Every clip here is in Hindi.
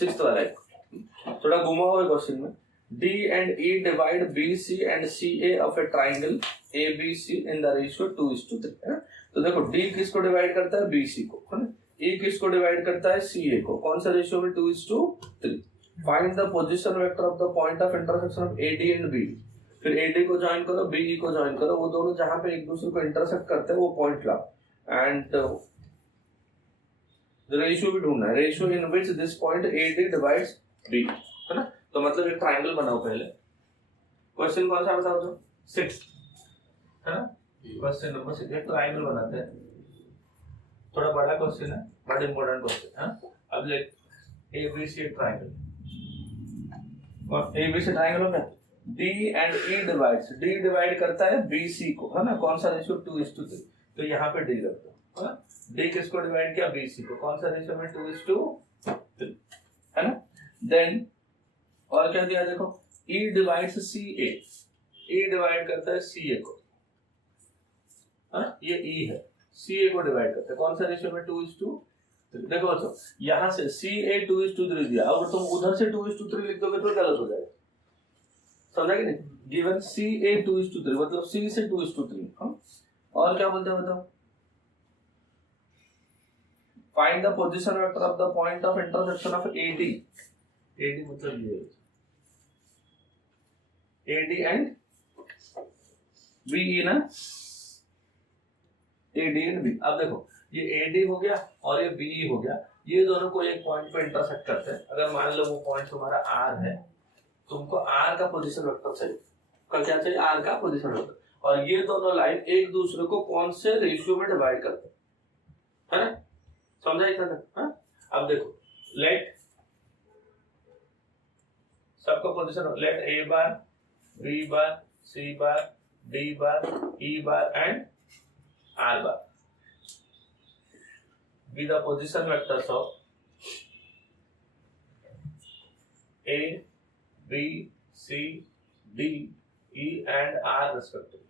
सिक्स्थ वाला एक थोड़ा घुमा हुआ है क्वेश्चन में, D and E divide BC and CA of a triangle ABC in the ratio 2:3 है ना। तो देखो D किसको डिवाइड करता है, BC को, है ना। E किसको डिवाइड करता है, CA को। कौन सा रेशियो में, 2:3। Find the position vector of the point of intersection of AD and BE। फिर AD को ज्वाइन करो, BE को ज्वाइन करो, वो दोनों जहां पे एक दूसरे को इंटरसेक्ट करते हैं वो पॉइंट लाओ एंड रेशियो भी ढूंढना है, ratio in which this point AD divides B, है ना। तो मतलब एक ट्रायंगल बनाओ पहले। क्वेश्चन कौन सा बताओ तो, 6 है ना। क्वेश्चन नंबर 6 एक ट्रायंगल बनाते हैं, थोड़ा बड़ा क्वेश्चन है बट इंपॉर्टेंट क्वेश्चन है। अब देख ABC ट्रायंगल, और ABC ट्रायंगल में D and E divides, D divide करता है BC को, है ना। कौन सा रेशियो, 2:3। तो यहाँ पे D रख दो, है ना। D किसको डिवाइड किया, BC को। कौन सा रेशियो में, 2:3, है ना। देन और क्या दिया देखो, E divides CA, E divide करता है CA को, हाँ ये E है, CA को डिवाइड करता है। कौन सा रेशियो में, 2:3। देखो बच्चों यहाँ से CA 2:3 दिया, अगर तुम उधर से 2:3 लिख दोगे तो गलत हो जाएगा, समझा कि नहीं। गिवन CA 2:3 मतलब C से 2:3, हाँ। और क्या बोलते हैं बताओ, find the position vector of the point of intersection of AD, AD मतलब ये AD एंड BE ना, AD एंड B। अब देखो ये AD हो गया और ये BE हो गया, ये दोनों को एक पॉइंट पे इंटरसेक्ट करते हैं। अगर मान लो वो पॉइंट तुम्हारा R है, तुमको R का पोजीशन वेक्टर चाहिए, क्या चाहिए, R का पोजीशन वेक्टर। और ये दोनों लाइन एक दूसरे को कौन से रेशियो में डिवाइड करते हैं, है ना। समझा इतना तक, हाँ। अब देखो लेट सबका position, let A bar, B bar, C bar, D bar, E bar and R bar be the position vectors of A, B, C, D, E and R respectively।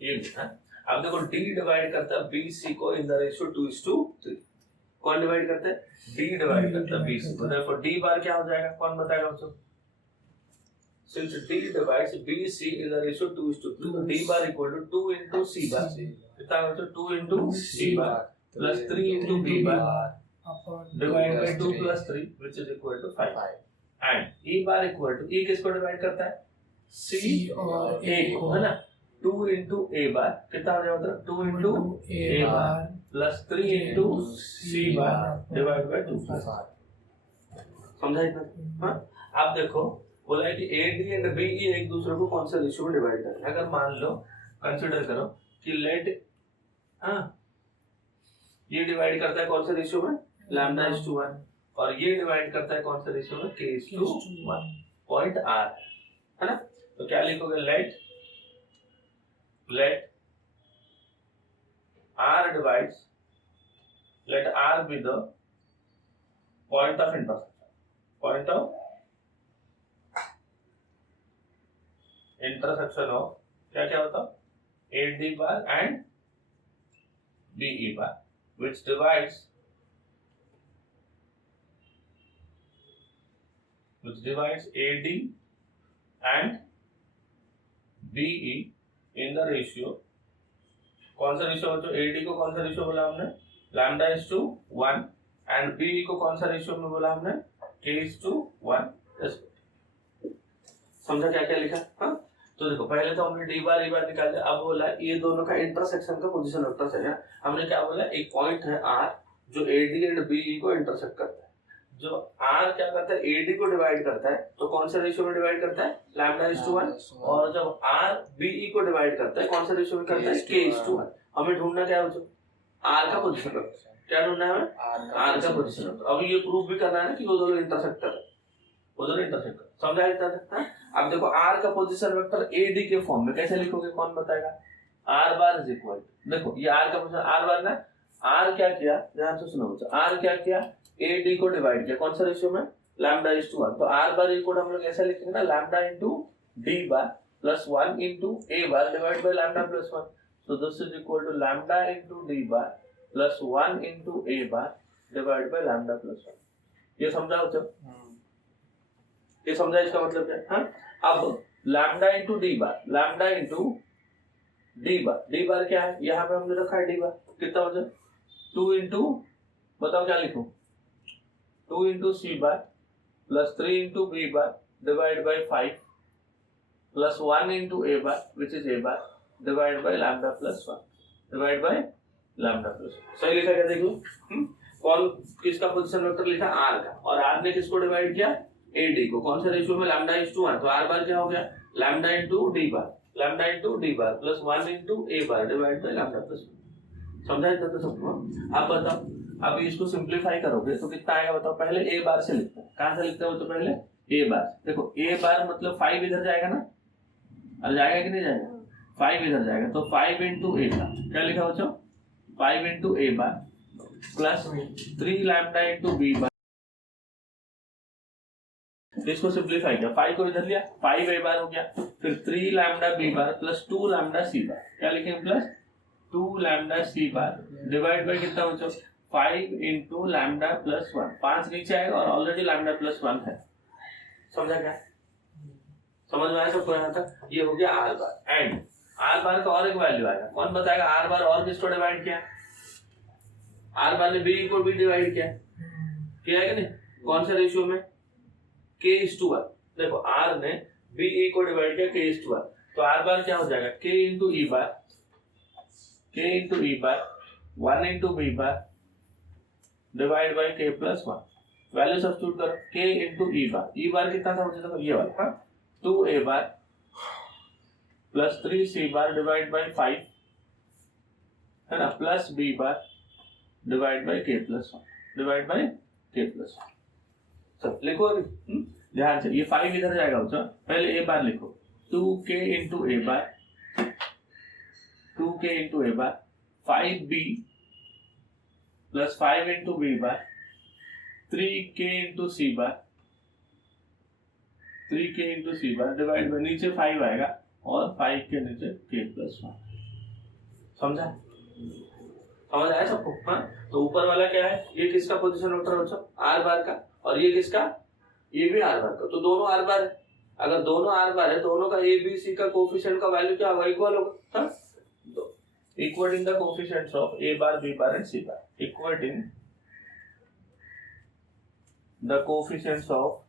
ये है। अब देखो D डिवाइड करता है BC को इन द रेशियो 2:3। कौन डिवाइड करता है, D डिवाइड करता है BC को। therefore D बार क्या हो जाएगा, कौन बताएगा मुझे। Since D divides BC in the ratio 2:3, तो D bar equal to 2 into C bar। कितना होता है, 2 into C bar plus 3 into B bar divided by 2 plus 3 which is equal to 5। and E bar equal to, E किसको डिवाइड करता है, C और A को, है ना। 2 into A bar कितना हो जाएगा, 2 into A bar plus 3 into C bar divided by 2 plus 5। समझा इतना, हाँ। आप देखो बोला है कि AD एंड BE एक दूसरे को कौन सा रेशियो में डिवाइड करते हैं। अगर मान लो कंसीडर करो कि लेट, हाँ ये डिवाइड करता है कौन सा रेशियो में, λ:1, और ये डिवाइड करता है कौन सा रेशियो में, k:1, पॉइंट R, है ना। तो क्या लिखोगे, let R divides, let R be the point of intersection, point of intersection of क्या क्या होता है, AD bar and BE bar which divides AD and BE in the ratio, कौन सा रेशियो बच्चों, AD को कौन सा रेशियो बोला हमने, λ:1 एंड BE को कौन सा रेशियो में बोला हमने, k:1। समझा क्या क्या लिखा, हाँ। तो देखो पहले तो हमने D बार E बार निकाल दिया, अब बोला ये दोनों का इंटरसेक्शन का पोजीशन वेक्टर चाहिए। हमने क्या बोला, एक पॉइंट है R जो AD एंड BE को इंटरसेक्ट करता है। जो R क्या करता है, AD को डिवाइड करता है, तो कौन सा रेशियो में डिवाइड करता है, λ:1। और जब R BE को डिवाइड करता है, कौन सा रेशियो में करता है, k:1। हमें ढूंढना क्या है बच्चों, R का पोजीशन वेक्टर। क्या ढूंढना है हमें, R का पोजीशन वेक्टर। अब ये प्रूफ भी करना है कि वो दोनों इंटरसेक्ट कर रहे हैं, वो दोनों इंटरसेक्ट कर, समझा इतना तक। अब देखो R का पोजीशन वेक्टर AD के फॉर्म में कैसे लिखोगे, कौन बताएगा, R बार इज इक्वल, देखो ये R का पोजीशन, R बार ना, R क्या किया, ध्यान से सुनो बच्चों, R क्या किया, AD को डिवाइड किया, कौन सा रेशियो में, λ:1। तो R बार इक्वल हम लोग ऐसा लिखेंगे ना, λ into D bar plus 1 into A bar divided by λ+1। So this is equal to λ into D bar plus 1 into A bar divide by lambda plus 1। ये समझा बच्चों? ये समझा इसका मतलब क्या है? हाँ, अब लैम्डा इंटू डी बार, लैम्डा इंटू डी बार, डी बार क्या है? यहाँ पे हमने रखा है डी बार, कितना बचा? 2 इंटू, बताओ क्या लिखूं? 2 into C bar plus 3 into B bar divide by 5 plus 1 into A bar which is A bar divide by lambda plus 1 divide by lambda plus 1। सही लिखा क्या देख लो? कौन किसका पोजीशन वेक्टर लिखा? आर का, और आर ने किसको डिवाइड किया? ए डी को। कौन से रेशियो में? लैम्डा इज टू 1, तो आर बार क्या हो गया? Lambda into D bar, lambda into D bar plus 1 into A bar divide by lambda plus 1। समझा इतना तो सबको? आप बताओ, अभी इसको सिंप्लीफाई करोगे तो कितना आएगा बताओ? पहले ए बार से लिखते हैं। कहां से लिखते हो? तो पहले ए बार। देखो ए बार मतलब 5 इधर जाएगा ना, और जाएगा कि नहीं जाएगा? 5 इधर जाएगा, तो 5 इंटू ए बार क्या लिखा बच्चों? 5 into A bar plus 3 lambda into B bar. इसको सिंप्लीफाई किया, 5 को इधर लिया, 5 ए बार हो गया, फिर 3 lambda B bar plus 2 lambda C bar, क्या लिखेंगे? Plus 2 lambda C bar divide by कितना बच्चों? 5 इंटू लैम्डा प्लस 1। 5 नीचे आएगा और ऑलरेडी लैम्डा प्लस 1 है। समझा क्या? समझ में आया सबको यहाँ तक? ये हो गया आर बार। एंड आर बार का और एक वैल्यू आएगा, कौन बताएगा? आर बार और किसको डिवाइड किया? आर बार ने बी को भी डिवाइड किया है कि नहीं? कौन से रेशियो में? k is to 1। देखो आर ने बी ई को डिवाइड किया k is to 1, तो आर बार क्या हो जाएगा? k into E bar, k into E bar 1 into B bar divide by k plus 1। Value substitute करो, k इंटू ई बार कितना था मुझे? देखो ये वाला, हाँ, 2 A bar plus 3 C bar divide by 5 है ना, plus B bar divide by k plus 1 divide by k plus 1। सब लिखो अभी ध्यान से। ये 5 इधर जाएगा बच्चा, पहले ए बार लिखो, 2k into A bar, 2k into A bar 5b plus 5 into B bar 3k into C bar, 3k into C bar divide by, नीचे 5 आएगा और 5 के नीचे k प्लस 1। समझा? समझ आया सबको? हाँ, तो ऊपर वाला क्या है? ये किसका पोजीशन वेक्टर है बच्चों? आर बार का। और ये किसका? ये भी आर बार का। तो दोनों आर बार है। अगर दोनों आर बार है, दोनों का ए बी सी का कोफिशिएंट का वैल्यू क्या होगा? इक्वल होगा। हाँ, तो equalling the coefficients of A bar B bar and C bar, equalling the coefficients of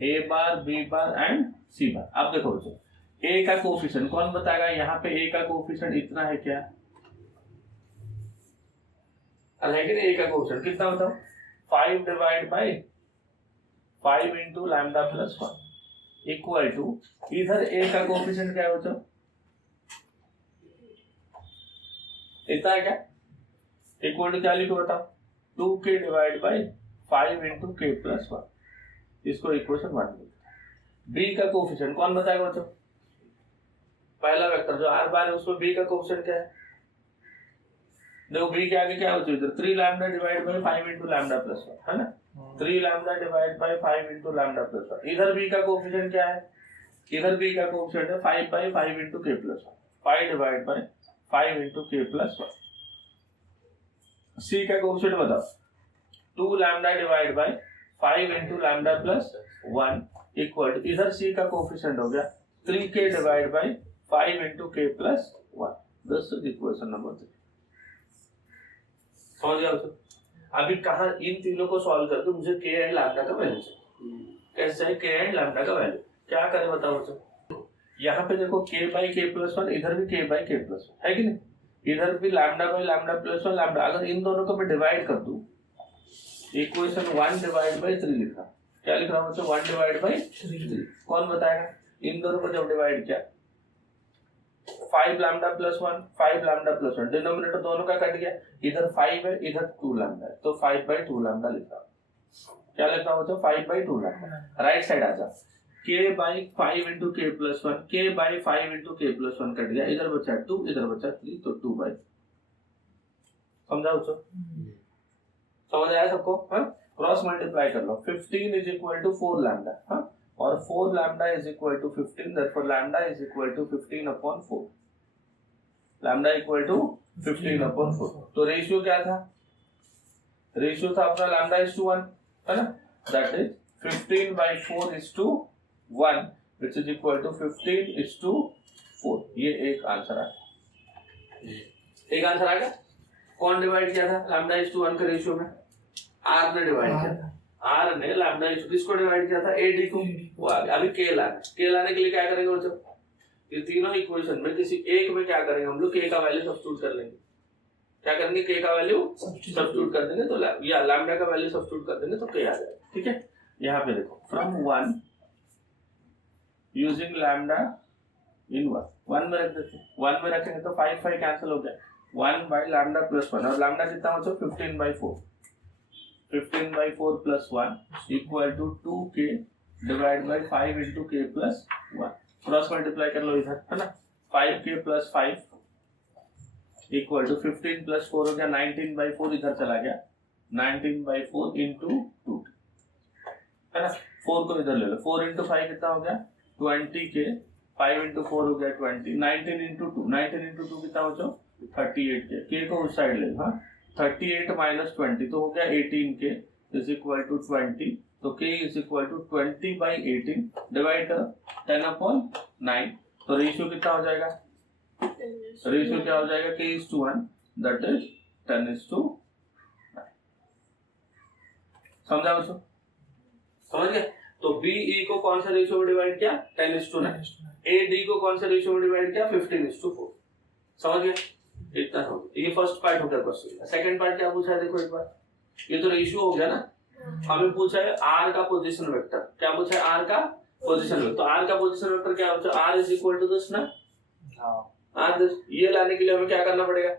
A bar B bar and C bar. अब देखो बच्चों, ए का कोफिशिएंट कौन बताएगा? यहाँ पे ए का कोफिशिएंट इतना है क्या? है कि नहीं? ए का कोफिशिएंट कितना बताओ? 5 divide by 5 into lambda plus 1 equal to, इधर ए का कोफिशिएंट क्या है बच्चों? इतना है क्या? इक्वल टू क्या लिखो बताओ? 2k divide by 5 into k plus 1। इसको इक्वेशन 1 लिखो। बी का कोफिशिएंट कौन बताएगा बच्चों? पहला वेक्टर जो आर बार है उसमें बी का कोफिशिएंट क्या है? देखो बी के आगे क्या होता है? इधर 3 lambda divide by 5 into lambda plus 1 है ना, 3 lambda divide by 5 into lambda plus 1। इधर बी का कोफिशिएंट क्या है? इधर बी का कोफिशिएंट है 5 by 5 into k plus 1, 5 divide by 5 into k plus 1। C का कोफिशिएंट बताओ? 2 lambda divide by 5 into lambda plus 1 equal to, इधर सी का कोफिशिएंट हो गया 3k divide by 5 into k plus 1। This is equation number 3। समझ गया? अभी कहा इन तीनों को सॉल्व करके मुझे k एंड लैम्डा का वैल्यू चाहिए। कैसे है? k एंड लैम्डा का वैल्यू क्या करें बताओ बच्चों? यहाँ पे देखो k बाई k प्लस 1, इधर भी k बाई k प्लस 1 है कि नहीं? इधर भी lambda by lambda plus 1 lambda. अगर इन दोनों को मैं डिवाइड कर दूं, इक्वेशन 1 डिवाइड बाई 3 लिख रहा। क्या लिख रहा हूँ बच्चों? 1 डिवाइड बाई 3। कौन बताएगा? इन दोनों को जब डिवाइड किया, 5 lambda plus 1, 5 lambda plus 1, denominator दोनों का कट गया, इधर 5 है इधर 2 लैम्डा है, तो 5 बाई 2 लैम्डा लिखा। क्या लिखा हो? 5 बाई 2 लैम्डा। राइट साइड आ जा, k by 5 into k plus 1, k by 5 into k plus 1 cut गया, इधर बचा 2 इधर बचा 3, तो 2 बाई। समझा बच्चों? समझ आया सबको? हाँ, क्रॉस मल्टीप्लाई कर लो। 15 इज इक्वल टू 4 लैम्डा, हाँ, और 4 lambda is equal to 15, therefore lambda is equal to 15 upon 4। Lambda equal to 15/4। तो रेशियो क्या था? रेशियो था अपना लैम्डा इज टू 1, है ना, that is 15/4:1 which is equal to 15:4। ये एक आंसर आ गया। एक आंसर आ गया। कौन डिवाइड किया था लैम्डा इज टू 1 के रेशियो में? आर ने डिवाइड किया था। आर ने लैम्डा इज किसको डिवाइड किया था? एडी को। वो आ गया। अभी के लाने के लिए क्या करेंगे बच्चों? ये तीनों इक्वेशन में किसी एक में क्या करेंगे हम लोग? के का वैल्यू सब्स्टिट्यूट कर लेंगे। क्या करेंगे? के का वैल्यू सब्स्टिट्यूट कर देंगे तो या लैम्डा का वैल्यू सब्स्टिट्यूट कर देंगे तो के आ जाएगा। ठीक है, यहाँ पे देखो फ्रॉम 1 यूजिंग लैम्डा इन 1 में रख देते हैं। 1 में रखेंगे तो 5 कैंसिल हो गया। 1 बाई लैम्डा प्लस 1 और लैम्डा कितना हो? 15/4। 15/4 plus 1 equal to 2k divide by 5 into k plus 1। Cross multiply कर लो इधर, है ना। 5k plus 5 equal to 15 plus 4 हो गया 19/4, इधर चला गया 19/4 इंटू 2, है ना। 4 को इधर ले लो, 4 इंटू 5 कितना हो गया? 20k। 5 इंटू 4 हो गया 20। 19 इंटू 2, 19 इंटू 2 कितना हो? 38k। k को उस साइड ले लो, हाँ। 38 माइनस 20 तो हो गया 18k इज इक्वल टू 20। तो k is equal to 20/18 divide 10/9। तो रेशियो कितना हो जाएगा? रेशियो क्या हो जाएगा? k is to 1 that is 10:9। समझा बच्चों? समझ गए? तो BE को कौन सा रेशियो में डिवाइड किया? 10:9। AD को कौन सा रेशियो में डिवाइड किया? 15:4। समझ गए? इतना हो गया। ये फर्स्ट पार्ट हो गया क्वेश्चन। सेकंड पार्ट क्या पूछा है? देखो एक बार, ये तो रेशियो हो गया ना। हमें पूछा है R का पोजीशन वेक्टर। क्या पूछा है? R का पोजीशन वेक्टर। तो R का पोजीशन वेक्टर क्या होता है? R is equal to this ना। ये लाने के लिए हमें क्या करना पड़ेगा?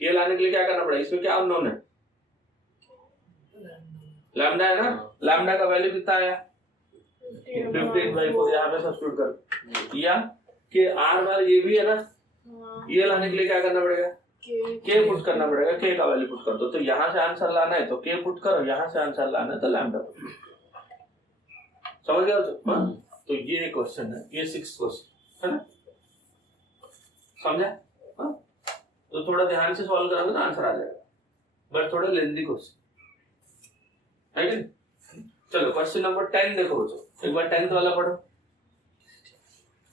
ये लाने के लिए क्या करना पड़ेगा? इसमें क्या अननोन है? लैम्डा है ना। लैम्डा का वैल्यू कितना आया? 15/4। यहाँ पे सब्स्टिट्यूट कर, या कि R बार ये भी है ना। ये लाने के लिए क्या करना पड़ेगा? के पुट करना पड़ेगा। के का वैल्यू पुट कर दो। तो यहाँ से आंसर लाना है तो के पुट करो, यहाँ से आंसर लाना है तो लैम्डा पुट। समझ गए? तो ये क्वेश्चन है, ये 6th क्वेश्चन है ना। समझा? तो थोड़ा ध्यान से सॉल्व करोगे तो आंसर आ जाएगा, बट थोड़ा लेंथी क्वेश्चन है कि। चलो क्वेश्चन नंबर 10 देखो बच्चों, एक बार 10th वाला पढ़ो।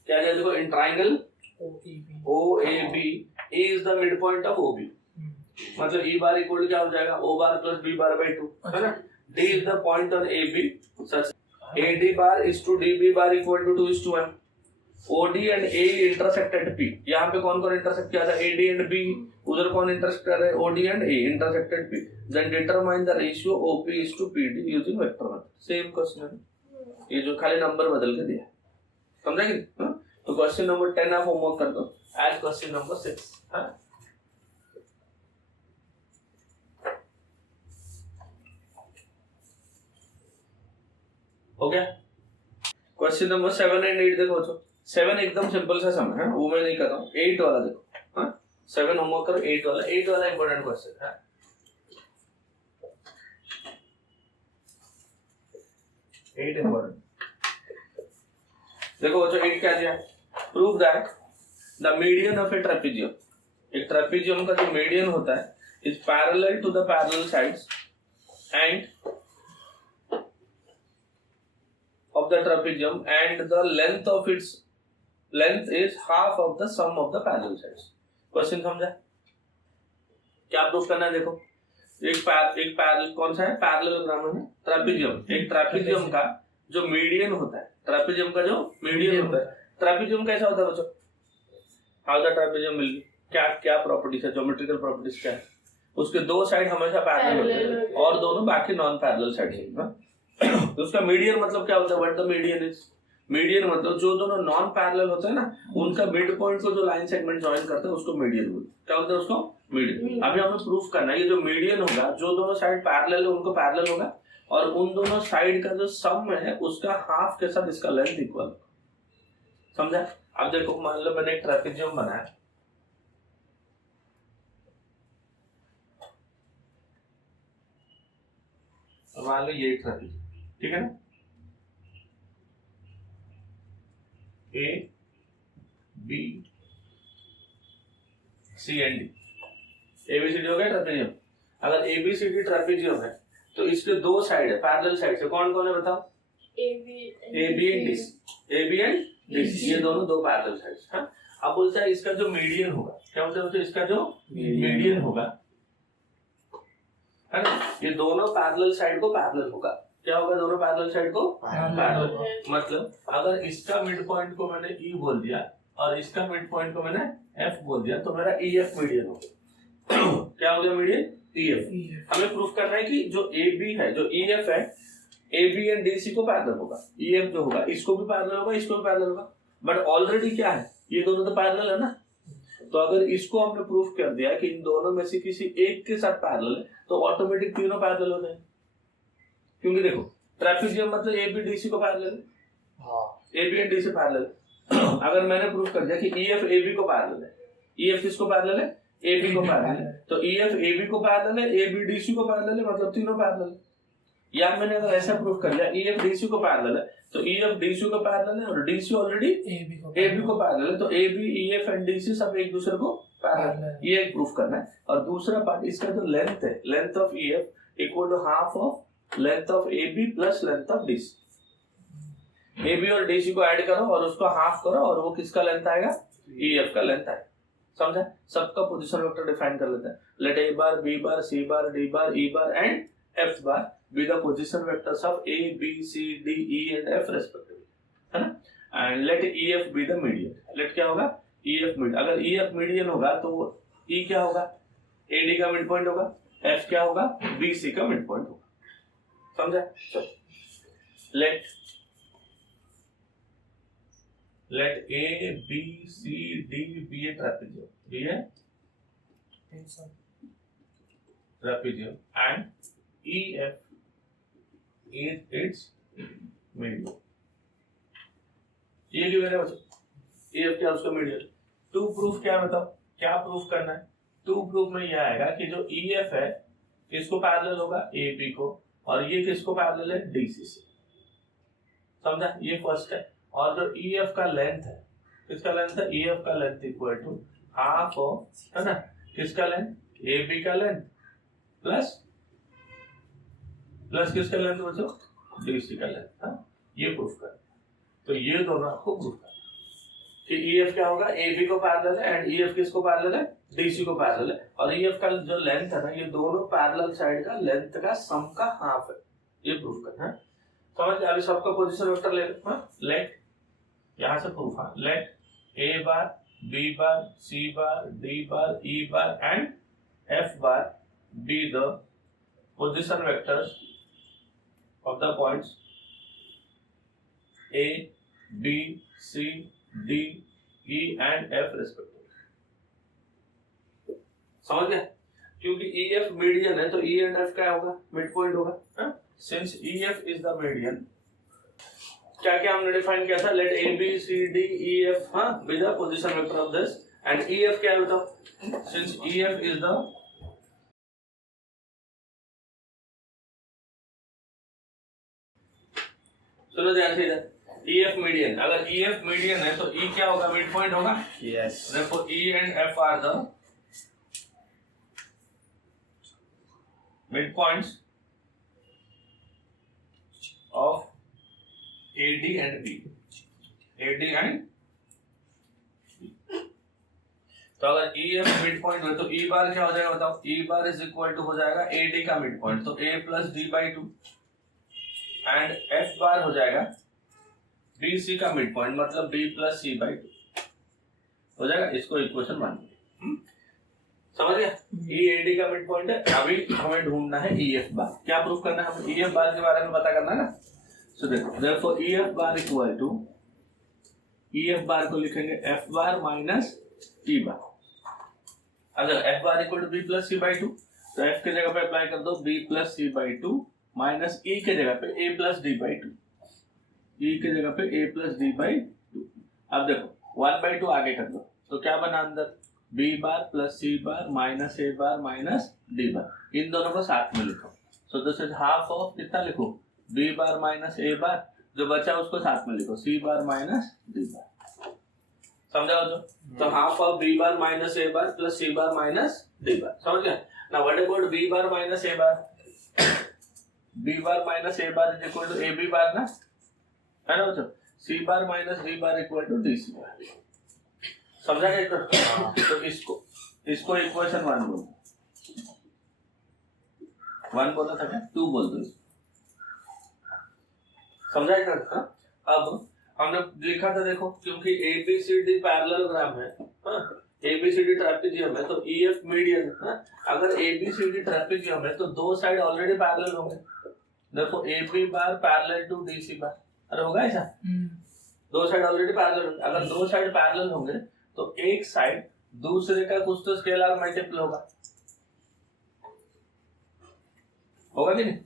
क्या है? देखो, in triangle OAB A is the midpoint of OB। मतलब E बार इक्वल क्या हो जाएगा? O bar plus B bar by 2, है ना। D is the point on AB such AD bar is to DB bar equal to 2:1। OD and A intersect at P। यहाँ पे कौन कौन इंटरसेक्ट किया था? AD and B। उधर कौन इंटरसेक्ट कर रहे हैं? OD and A intersect at P। Then determine the ratio OP is to PD using vector method। Same question है, ये जो खाली नंबर बदल के दिया। समझा कि? तो क्वेश्चन नंबर 10 आप होमवर्क कर दो एज क्वेश्चन नंबर 6, है। हो गया? क्वेश्चन नंबर 7 एंड 8 देखो बच्चों। 7 एकदम सिंपल सा सम है, वो मैं नहीं कर रहा हूँ। 8 वाला देखो, हाँ। 7 होमवर्क करो। 8 वाला इंपॉर्टेंट क्वेश्चन है। 8 इंपॉर्टेंट। देखो बच्चों, 8 क्या दिया? Prove that the median of a trapezium. एक ट्रेपेजियम का जो मीडियन होता है is parallel to the parallel sides and of the trapezium and the length of its length is half of the sum of the parallel sides। Question समझा? क्या प्रूफ करना है? देखो, एक पैरेलल कौन सा है? पैरेललोग्राम है ट्रेपेजियम। एक ट्रेपेजियम का जो मीडियन होता है, ट्रेपेजियम का जो मीडियन होता है, ट्रेपेजियम कैसा होता है बच्चों? How the trapezium will be, क्या प्रॉपर्टीज है? ज्योमेट्रिकल प्रॉपर्टीज क्या है? उसके दो साइड हमेशा पैरेलल होते हैं और दोनों बाकी नॉन पैरेलल साइड है। तो उसका मीडियन मतलब क्या होता है? What the median is? Median मतलब जो दोनों नॉन पैरेलल होते हैं ना, उनका मिड पॉइंट को जो लाइन सेगमेंट ज्वाइन करते हैं उसको मीडियन बोलते हैं। क्या बोलते हैं उसको? मीडियन। अभी हमें प्रूफ करना है ये जो मीडियन होगा, जो दोनों साइड पैरेलल है उनको पैरेलल होगा और उन दोनों साइड का जो सम है उसका हाफ के साथ इसका लेंथ इक्वल होगा। समझा? अब देखो, मान लो मैंने एक ट्रेपेजियम बनाया, मान लो ये ट्रेपेजियम, ठीक है ना। A B C and D, ABCD हो गया ट्रेपेजियम। अगर एबीसीडी ट्रेपेजियम है तो इसके दो साइड है, पैरेलल साइड से कौन कौन है बताओ? AB and DC, AB and DC, ये दोनों दो पैरेलल साइड्स। हाँ, अब बोलता है इसका जो मीडियन होगा, क्या बोलते हैं? इसका जो मीडियन होगा है ना, ये दोनों पैरेलल साइड को पैरेलल होगा। क्या होगा? दोनों पैरेलल साइड को पैरेलल। मतलब अगर इसका मिड पॉइंट को मैंने ई बोल दिया और इसका मिड पॉइंट को मैंने एफ बोल दिया तो मेरा ई एफ मीडियन हो गया। क्या हो गया? Median E F. हमें प्रूफ करना है कि जो ए बी है, जो ई एफ है, A B and D C को पैरेलल होगा। ई एफ जो होगा इसको भी पैरेलल होगा, इसको भी पैरेलल होगा। बट ऑलरेडी क्या है, ये दोनों तो पैरेलल है ना। तो अगर इसको हमने प्रूफ कर दिया कि इन दोनों में से किसी एक के साथ पैरेलल है तो ऑटोमेटिक तीनों पैरेलल हो जाएंगे। क्योंकि देखो ट्रेपेजियम मतलब ए बी डी सी को पैरेलल है, ए बी एंड डी से पैरेलल है। अगर मैंने प्रूफ कर दिया कि ई एफ ए बी को पैरेलल है, ई एफ किसको पैरेलल है? ए बी को पैरेलल है, तो ई एफ ए बी को पैरेलल है, ए बी डी सी को पैरेलल है, मतलब तीनों पैरेलल है। या मैंने अगर ऐसा प्रूफ कर लिया ई एफ डी सी को पैरेलल है तो ई एफ डी सी को पैरेलल है और D C already A B को पैरेलल है, तो A B E F and D C सब एक दूसरे को पैरेलल है। ये एक प्रूफ करना है। और दूसरा पार्ट, इसका जो लेंथ है, length of E F equal to half of length of A B plus length of D C. A B और डी सी को ऐड करो और उसको हाफ करो और वो किसका लेंथ आएगा? ई एफ का लेंथ आएगा। समझा? सबका पोजीशन वेक्टर डिफाइन कर लेते हैं। Let A bar, B bar, C bar, D bar, E bar and F bar be the position vectors of A, B, C, D, E and F respectively, है ना? And let EF be the median. Let क्या होगा? EF median. अगर EF median होगा तो E क्या होगा? AD का मिड पॉइंट होगा, F क्या होगा? BC का मिड पॉइंट होगा। समझा? let A, B, C, D be a trapezium. Be a trapezium and EF is its median. ये जो है बच्चों, EF क्या उसका मीडियन। टू प्रूफ क्या बताओ? क्या प्रूफ करना है? टू प्रूफ में यह आएगा कि जो EF है किसको पैरेलल होगा? AB को, और ये किसको पैरेलल है? DC से। समझा? ये फर्स्ट है। और जो EF का लेंथ है, किसका लेंथ है? EF का length equal to half of, है ना, किसका लेंथ? AB का लेंथ प्लस किसका लेंथ बच्चों? DC का लेंथ। हाँ, ये प्रूफ कर। तो ये दोनों आपको प्रूफ करना कि EF क्या होगा? AB को पैरेलल है एंड EF किसको पैरेलल है? DC को पैरेलल है। और EF का जो लेंथ है ना, ये दोनों पैरेलल साइड का लेंथ का सम का हाफ है। ये प्रूफ करना है। समझ गए? अभी सबका पोजीशन वेक्टर ले लो। लेट यहां से प्रूफ है, let A bar, B bar, C bar, D bar, E bar and F bar be the position vectors of the points A, B, C, D, E and F respectively. समझ गए? क्योंकि EF मीडियन है तो E and F क्या होगा? मिड पॉइंट होगा। Since EF is the median, क्या क्या हमने डिफाइन किया था? Let A, B, C, D, E, F हाँ be the position vector of this and EF क्या है बताओ? Since EF is the सुनो ध्यान से इधर, EF मीडियन। अगर EF मीडियन है तो E क्या होगा? मिड पॉइंट होगा। Yes. Therefore E and F are the midpoints of AD and B. AD and B. तो अगर EF मिड पॉइंट है तो E बार क्या हो जाएगा बताओ? E bar is equal to हो जाएगा AD का मिड पॉइंट, तो A plus D by 2 and F bar हो जाएगा BC का मिड पॉइंट, मतलब B प्लस C बाई 2 हो जाएगा। इसको इक्वेशन मान लीजिए। समझ गया? E AD का मिड पॉइंट है। अभी हमें ढूंढना है EF बार। क्या प्रूफ करना है? हमें EF बार के बारे में पता करना है ना। सो देखो, therefore EF bar equal to, EF bar को लिखेंगे F bar minus T bar. अगर F bar equal to B plus C by 2 तो F के जगह पे अप्लाई कर दो B plus C by 2 minus E के जगह पे A plus D by 2, E के जगह पे A प्लस D बाई 2। अब देखो 1 बाई 2 आगे कर दो तो क्या बना अंदर? B bar plus C bar minus A bar minus D bar. इन दोनों को साथ में लिखो। So this is half of कितना लिखो? B bar minus A bar, जो बचा उसको साथ में लिखो, C bar minus D bar. समझा हो तो half of B bar minus A bar plus C bar minus D bar, समझ गया ना। What about B bar minus A bar, B bar minus A bar is equal to A B bar ना, है ना बच्चों। C bar minus D bar equal to D C bar, समझा क्या। तो इसको इक्वेशन 1 बोल, 1 बोला था क्या, 2 बोल दो, समझा क्या। अब हमने लिखा था देखो, क्योंकि एबीसीडी पैरेललोग्राम है, एबीसीडी ट्रापेजियम है, तो ईएफ मीडियन है। अगर एबीसीडी ट्रापेजियम है तो दो साइड ऑलरेडी पैरेलल होंगे। देखो AB bar parallel to DC bar, अरे होगा ऐसा, दो साइड ऑलरेडी पैरेलल होंगे। अगर दो साइड पैरेलल होंगे तो एक साइड दूसरे का कुछ तो स्केलर मल्टीपल होगा कि नहीं।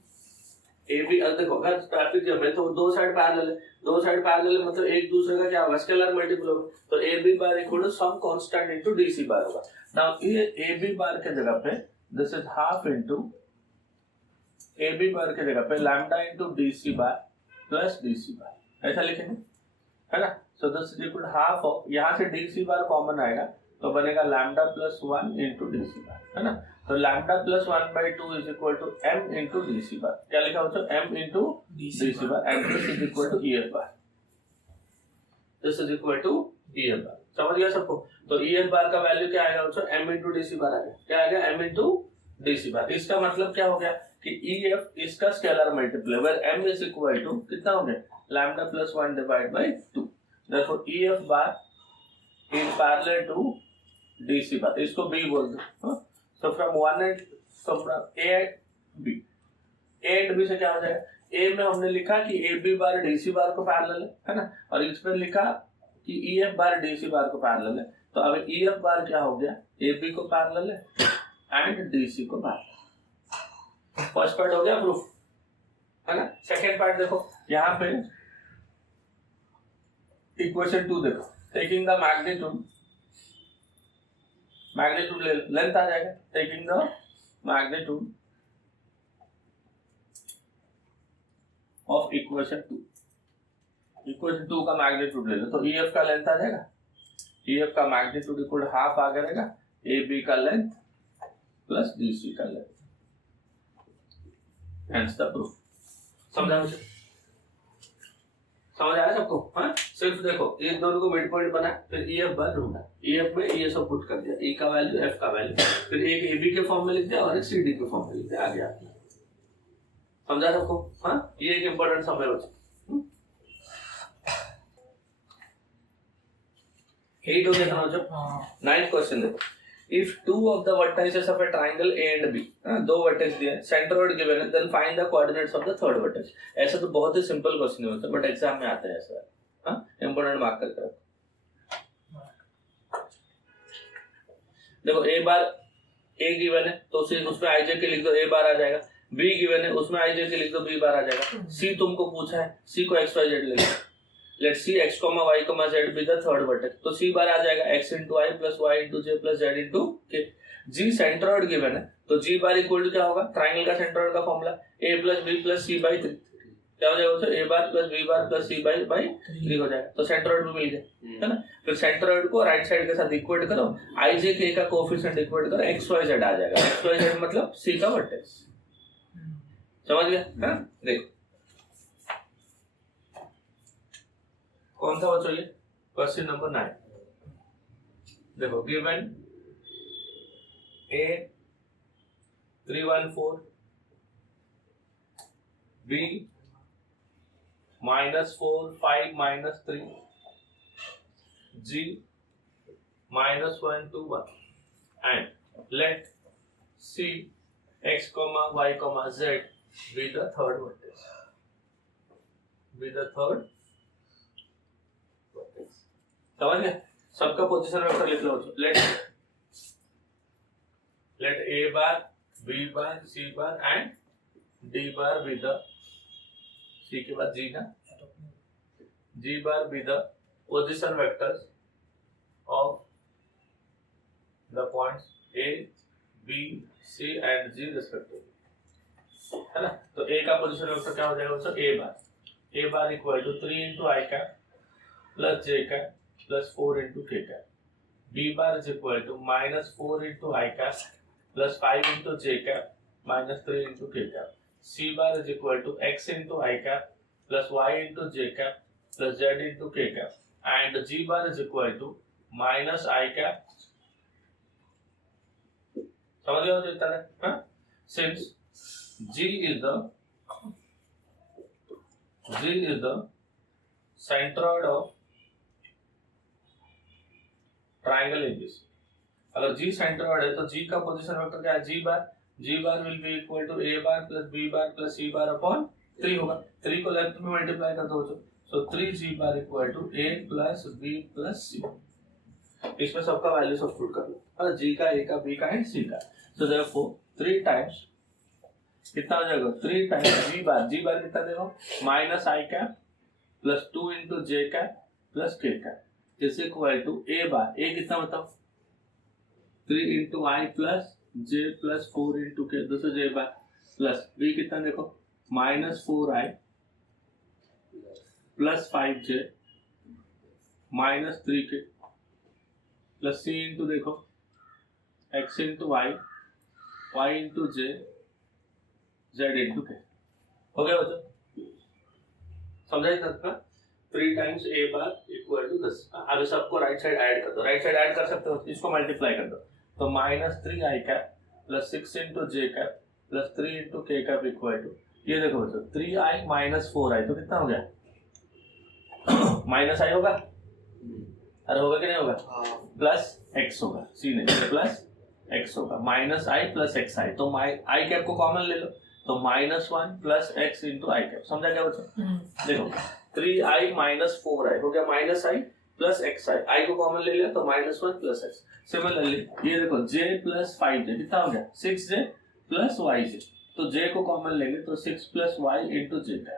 AB देखो अगर ट्रापेजियम है तो दो साइड पैरेलल है, दो साइड पैरेलल मतलब एक दूसरे का क्या होगा, स्केलर मल्टीपल होगा। तो AB bar equal to some constant into DC bar होगा। नाउ ये AB बार के जगह पे this is half into AB bar के जगह पे lambda into DC bar plus DC bar, ऐसा लिखेंगे, है ना। So this is equal to half of, यहां से DC बार कॉमन आएगा तो बनेगा lambda plus 1 into DC bar, है ना। तो lambda plus 1/2 is equal to m into DC bar, क्या लिखा बच्चों, m into DC bar, and this is equal to EF bar, this is equal to EF bar, समझ गया सबको। तो EF बार का वैल्यू क्या आएगा बच्चों, m इनटू DC बार आएगा, क्या आएगा, m इनटू DC बार। इसका मतलब क्या हो गया कि EF इसका scalar multiple, where m is equal to कितना हो गया, lambda plus 1 divide by 2, therefore EF bar in parallel to DC bar, इसको B बोल दो। So from one end, so from A and B, A and B से क्या हो जाएगा, A में हमने लिखा कि AB बार DC बार को पैरेलल है ना, और इसमें लिखा कि EF बार DC बार को पैरेलल है। तो अब EF बार क्या हो गया, AB को पैरेलल है एंड DC को पैरेलल। फर्स्ट पार्ट हो गया प्रूफ, है ना। सेकेंड पार्ट देखो, यहाँ पे इक्वेशन 2 देखो, टेकिंग द मैग्नीट्यूड लेंथ आ जाएगा, taking the magnitude of equation 2, equation 2 का मैग्नीट्यूड ले लो तो EF का लेंथ आ जाएगा, EF का मैग्नीट्यूड इक्वल हाफ आ जाएगा AB का लेंथ प्लस DC का लेंथ, हेंस द प्रूफ। समझा मुझे, समझ आया सबको। हाँ सिर्फ देखो इन दोनों को मिड पॉइंट बना, फिर EF बार ढूंढा, EF में ये सब पुट कर दिया, E का वैल्यू F का वैल्यू, फिर एक AB के फॉर्म में लिख दिया और एक CD के फॉर्म में लिख दिया, आ गया। समझा सबको। हाँ ये एक इंपॉर्टेंट समय बचा। 8 हो गया था जब। 9th क्वेश्चन देखो, if two of the vertices of a triangle A and B, दो वर्टेक्स दिए, सेंट्रोइड गिवन है, then find the coordinates of the third vertex। ऐसा तो बहुत ही सिंपल क्वेश्चन होता है बट एग्जाम में आता है ऐसा, हाँ इंपॉर्टेंट मार्क करके रखो। देखो A बार A गिवन है तो उसमें IJ के लिख दो, A बार आ जाएगा। B गिवन है उसमें IJ के लिख दो, B बार आ जाएगा। C तुमको पूछा है, C को XYZ ले लो, let's see x, y, z be the third vertex, तो C बार आ जाएगा x into I plus y into j plus z into k। G centroid given है तो G बार इक्वल टू क्या होगा, ट्राइंगल का सेंट्रोइड का formula A plus B plus C by 3, क्या हो जाएगा, A bar plus B bar plus C by 3 हो जाएगा। तो सेंट्रोइड भी मिल गया, है ना। फिर सेंट्रोइड को राइट साइड के साथ इक्वेट करो, IJ k का कोएफिशिएंट इक्वेट करो, XYZ आ जाएगा, XYZ मतलब C का वर्टेक्स, समझ गया, है ना। देखो कौन सा बच्चों ये क्वेश्चन नंबर 9, देखो given A 314 B -4 5 -3 G -1 2 1 and let C x, y, z be the third vertex, be the third। समझ गए, सबका पोजीशन वेक्टर लिख लो। Let A bar, B bar, C bar and D bar be the, C के बाद G ना, G bar be the position vectors of the points A, B, C and G respectively, है ना। तो A का पोजीशन वेक्टर क्या हो जाएगा, A bar equal to 3 into I का प्लस J का plus 4 into k cap. B bar is equal to minus 4 into I cap plus 5 into j cap minus 3 into k cap. C bar is equal to x into I cap plus y into j cap plus z into k cap. And G bar is equal to minus I cap. समझ गए हो जो इतना है? Since G is the centroid of triangle ABC. अगर G सेंट्रोइड है तो G का पोजीशन वेक्टर क्या है? G bar will be equal to A bar plus B bar plus C bar upon 3 होगा. 3 को लेफ्ट में मल्टीप्लाई कर दो बच्चों. So 3G bar equal to A plus B plus C. इसमें सबका वैल्यू सब्स्टिट्यूट कर लो. और G का, A का, B का एंड C का. सो देयरफॉर 3 टाइम्स कितना हो जाएगा? 3 टाइम्स G बार कितना देखो? Minus I cap plus 2 into J cap plus K cap is equal to A bar. A कितना बताओ? 3 into I plus J plus 4 into K. दोस्तों J बार प्लस B कितना देखो? Minus 4I plus 5J minus 3K plus C into देखो X into Y Y into J Z into K. हो गया बच्चों? समझाइए सबका? 3 times A bar equal to 10. अब सबको राइट साइड ऐड कर दो. राइट साइड ऐड कर सकते हो, इसको मल्टीप्लाई कर दो. तो minus 3I cap plus 6 into J cap plus 3 into K cap equal to, ये देखो बच्चों 3I माइनस 4I तो कितना हो गया? माइनस I होगा. अरे होगा कि नहीं होगा? प्लस X होगा. C नहीं, प्लस X होगा. Minus I plus XI. तो I कैप को कॉमन ले लो तो minus 1 plus X into I cap. समझा क्या बच्चों? देखो 3I माइनस 4I हो गया minus I plus XI. I को कॉमन ले लिया तो माइनस 1 प्लस X. सिमिलरली ये देखो J प्लस 5J कितना हो गया? 6J plus YJ. तो J को कॉमन लेंगे तो 6 प्लस Y इंटू J का.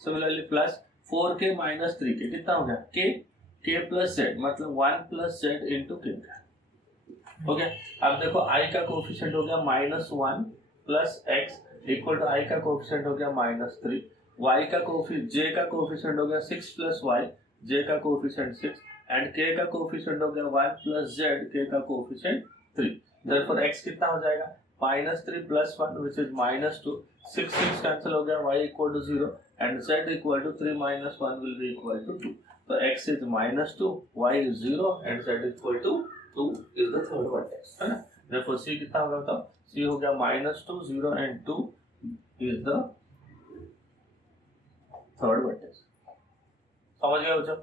Similarly plus 4K minus 3K कितना हो गया? K प्लस Z मतलब 1 प्लस Z इंटू K का. हो गया. अब देखो I का कोफिशिएंट हो गया minus 1 plus X equal to I का कोफिशिएंट हो गया माइनस 3. Y का J का कोफिशिएंट हो गया 6 प्लस Y, J का कोफिशिएंट 6 एंड K का कोफिशिएंट हो गया 1 प्लस Z, K का कोफिशिएंट 3. देयरफॉर X कितना हो जाएगा? Minus 3 plus 1 which is minus 2. 6 cancel हो गया. Y equal to 0 and Z equal to 3 minus 1 will be equal to 2. तो X is minus 2, Y is 0 and Z equal to 2 is the third vertex. है ना? देयरफॉर C कितना होगा बताओ? C हो गया minus 2, 0 and 2 is the third vertex. समझ गए बच्चों?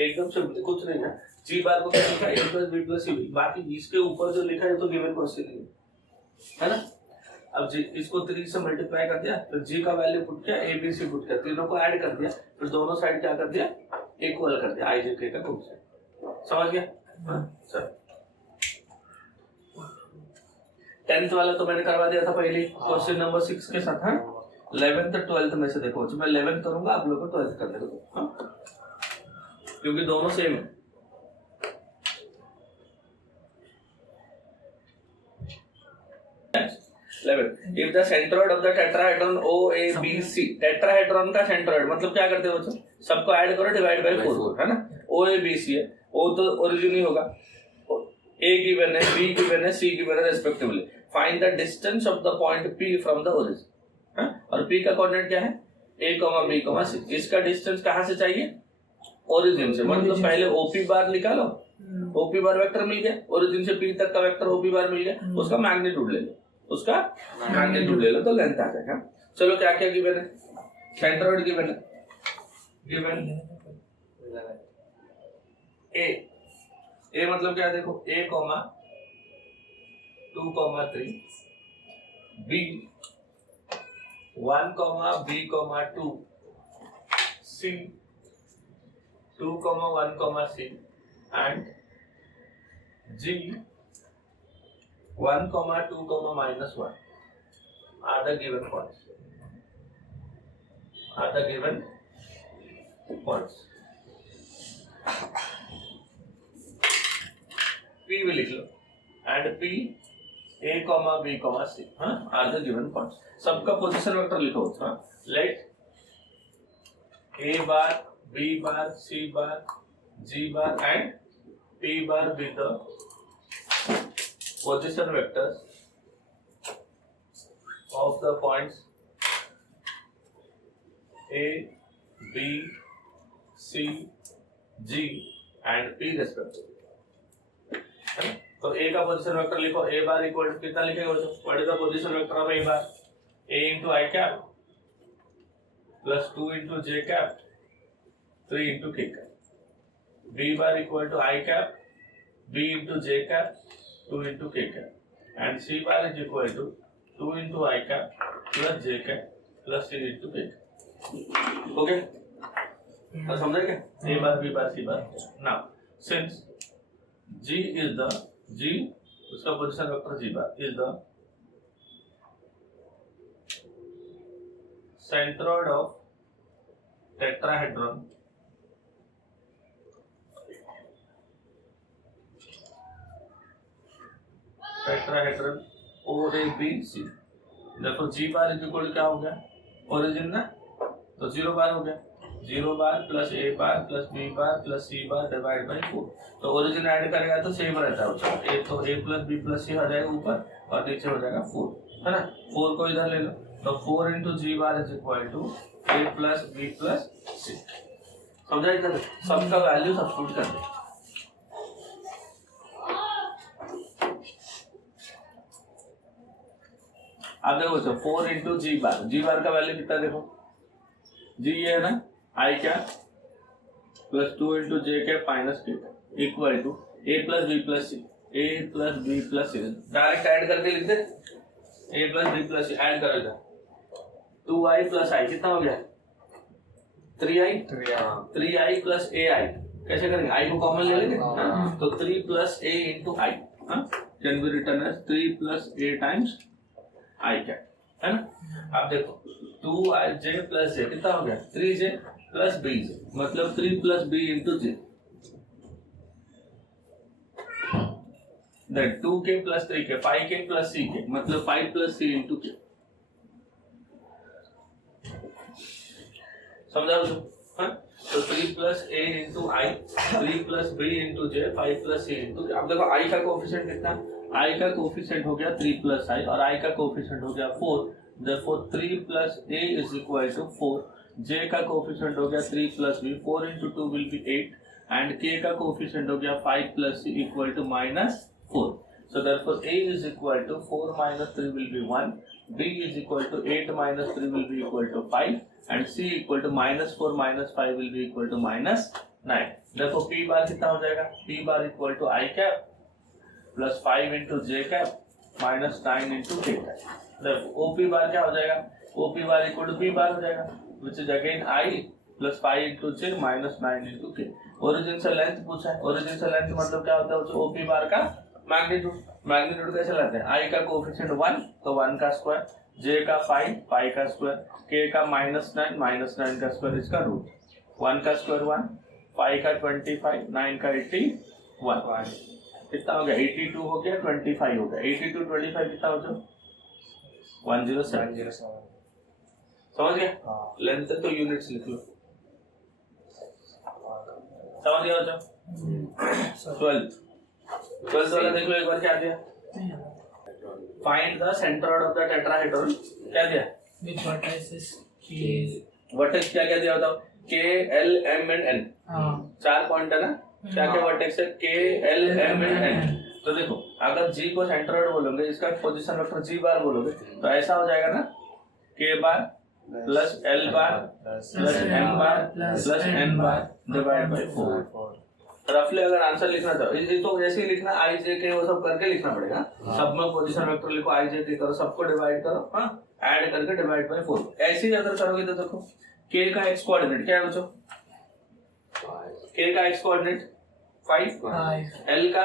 एकदम से कुछ नहीं है. G बार को क्या लिखा? A plus B plus C. बाकी इसके ऊपर जो लिखा है तो गिवन क्वेश्चन है ना. अब G इसको 3 से मल्टीप्लाई कर दिया तो G का वैल्यू पुट किया, A B C पुट किया, तीनों को ऐड कर दिया, फिर दोनों साइड क्या कर दिया? इक्वल कर दिया. I J K का कोफिशिएंट. समझ गया? सर 10th वाला तो मैंने करवा दिया था पहले क्वेश्चन नंबर 6 के साथ. हाँ 11th 12th में से देखो. मैं 11th करूंगा, आप लोगों को 12th करने को दो. हाँ क्योंकि दोनों सेम है. If the centroid of the tetrahedron OABC, tetrahedron का सेंट्रोइड मतलब क्या करते हो बच्चों? सबको ऐड करो, डिवाइड बाय 4 है ना. OABC है, O तो ओरिजिन ही होगा. A गिवन है, B गिवन है, C गिवन है respectively. Find the distance of the point P from the origin. और P का कोऑर्डिनेट क्या है? A, B, C. इसका डिस्टेंस कहाँ से चाहिए? ओरिजिन से. मतलब पहले OP बार निकालो, OP बार वेक्टर मिल गया, ओरिजिन से P तक का वेक्टर OP बार मिल गया, उसका मैग्नीट्यूड ले लो, उसका मैग्नीट्यूड ले लो तो लेंथ आ जाएगा. चलो क्या क्या गिवन है? सेंट्रोइड गिवन है. गिवन A मतलब क्या? देखो A, 2, 3, B 1, B, 2, C 2, 1, C and G 1, 2, minus 1 are the given points. P भी लिख लो. and P A comma B comma C are the given points. सबका पोजीशन वेक्टर लिखो. Let A bar, B bar, C bar, G bar and P bar be the position vectors of the points A, B, C, G and P respectively. तो A का पोजीशन वेक्टर लिखो. A बार इक्वल टू कितना लिखेगा बच्चों? What is the position vector of A bar? A into I cap plus 2 into J cap 3 into K cap. B bar equal to I cap B into J cap 2 into K cap and C bar is equal to 2 into I cap plus J cap plus 3 into K cap. Okay? तो समझे क्या? A bar, B bar, C bar. Now since G is the G उसका position vector G bar is the centroid of tetrahedron OABC. देखो G bar is equal to क्या हो गया? ओरिजिन ना, तो 0 बार हो गया. 0 bar plus A bar plus B bar plus C bar divide by 4. तो ओरिजिन ऐड करेगा तो सेम रहता है. A तो A plus B plus C हो जाएगा ऊपर और नीचे हो जाएगा 4, है ना. 4 को इधर ले लो तो 4 into G bar is equal to A plus B plus C. समझा इधर? सबका वैल्यू सब्स्टिट्यूट कर दे. अब देखो बच्चों 4 into G bar का वैल्यू कितना देखो. G ये है ना I cap plus 2 into J cap minus K cap equal to A plus B plus C. A plus B plus C direct add करके लिख दे. A plus B plus C add करेगा 2I प्लस I कितना हो गया? 3I plus AI. कैसे करेंगे? I को कॉमन ले लेंगे तो 3 plus A into I can be written as 3 plus A times I cap, है ना. अब देखो 2J प्लस J कितना हो गया? 3J प्लस BJ मतलब 3 plus B into J. Then 2K plus 3K 5K plus CK मतलब 5 प्लस C into K. समझा बच्चों? तो 3 plus A into I 3 plus B into J 5 plus C into K. अब देखो I का कोफिशिएंट कितना? I का कोफिशिएंट हो गया 3 प्लस I और I का कोफिशिएंट हो गया 4. Therefore 3 plus A is equal to 4. J का कोफिशिएंट हो गया 3 plus B. 4 into 2 will be 8 and K का कोफिशिएंट हो गया 5 plus C equal to minus 4. So therefore A is equal to 4 minus 3 will be 1. B is equal to 8 minus 3 will be equal to 5 and C equal to minus 4 minus 5 will be equal to minus 9. Therefore P bar कितना हो जाएगा? P bar equal to I cap plus 5 into J cap minus 9 into K cap. OP बार क्या हो जाएगा? OP bar equal to P bar हो जाएगा which is again I plus 5 into J minus 9 into K. Origin से लेंथ पूछा है. ओरिजिन से लेंथ मतलब क्या होता है? OP बार का मैग्नीट्यूड कैसे लेते हैं? I का कोएफिशिएंट 1 तो 1 का स्क्वायर, J का 5 का स्क्वायर, K का -9 का स्क्वायर इसका रूट. 1 का स्क्वायर 1, 5 का 25, 9 का 81. कितना हो गया? 82 हो गया, 25 हो गया. 82 25 कितना हो जाए? 107. समझ गया? लेंथ तो यूनिट्स लिख लो. समझ गया बच्चों? 12th वाला देख लो एक बार. क्या दिया? Find the centroid of the tetrahedron. क्या दिया? Which vertices वर्टेक्स क्या क्या दिया बताओ? K, L, M and N. 4 point है ना. क्या क्या वर्टेक्स है? K, L, M and N. तो देखो अगर G को सेंट्रोइड बोलोगे, इसका पोजीशन वेक्टर G बार बोलोगे तो ऐसा हो जाएगा ना. K बार प्लस L बार प्लस M बार प्लस N बार डिवाइड बाय 4. रफली अगर आंसर लिखना चाहो ये तो ऐसे ही लिखना. I J K वो सब करके लिखना पड़ेगा. सब में पोजीशन वेक्टर लिखो, I J K करो, सबको डिवाइड करो, ऐड करके डिवाइड बाय 4. ऐसे ही अगर करोगे तो देखो K का x कोऑर्डिनेट क्या है बच्चों? K का x कोऑर्डिनेट 5, L का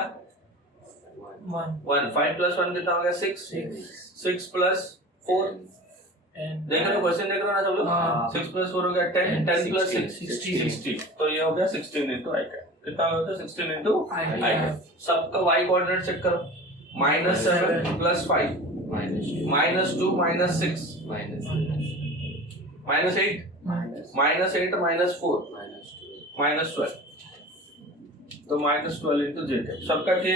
1, 5 प्लस 1 कितना हो गया? 6 प्लस 4. देख रहे हो क्वेश्चन देख रहे हो ना सब लोग? 6 प्लस 4 हो गया 10, 10 प्लस 6 60. तो ये हो गया 16 into I कैप. कितना होता है? 16 into I कैप. सबका y कोऑर्डिनेट चेक करो. -7 plus 5 -2 -6 -8 -8 -4 -12 तो -12 into j cap सबका के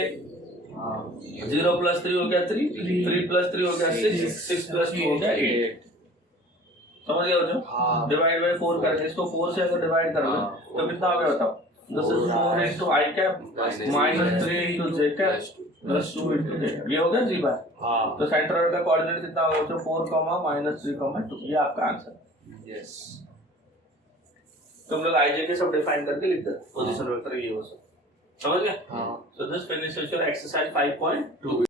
0 plus 3 हो गया 3 3 plus 3 हो गया 6 6 plus 2 हो गया 8 समझ गए हो? डिवाइड बाय 4 करके इसको 4 से अगर डिवाइड करोगे तो कितना हो गया बताओ? This is 4 into I cap -3 into j cap plus 2 into j cap ये हो गया g बार तो सेंट्रोइड का कोऑर्डिनेट कितना होगा? तो 4, -3, 2 ये आपका आंसर यस तुम लोग आईजे के सब डिफाइन करके लिख दो पोजीशन वेक्टर ये हो सब समझ गए? So this finishes your exercise 5.2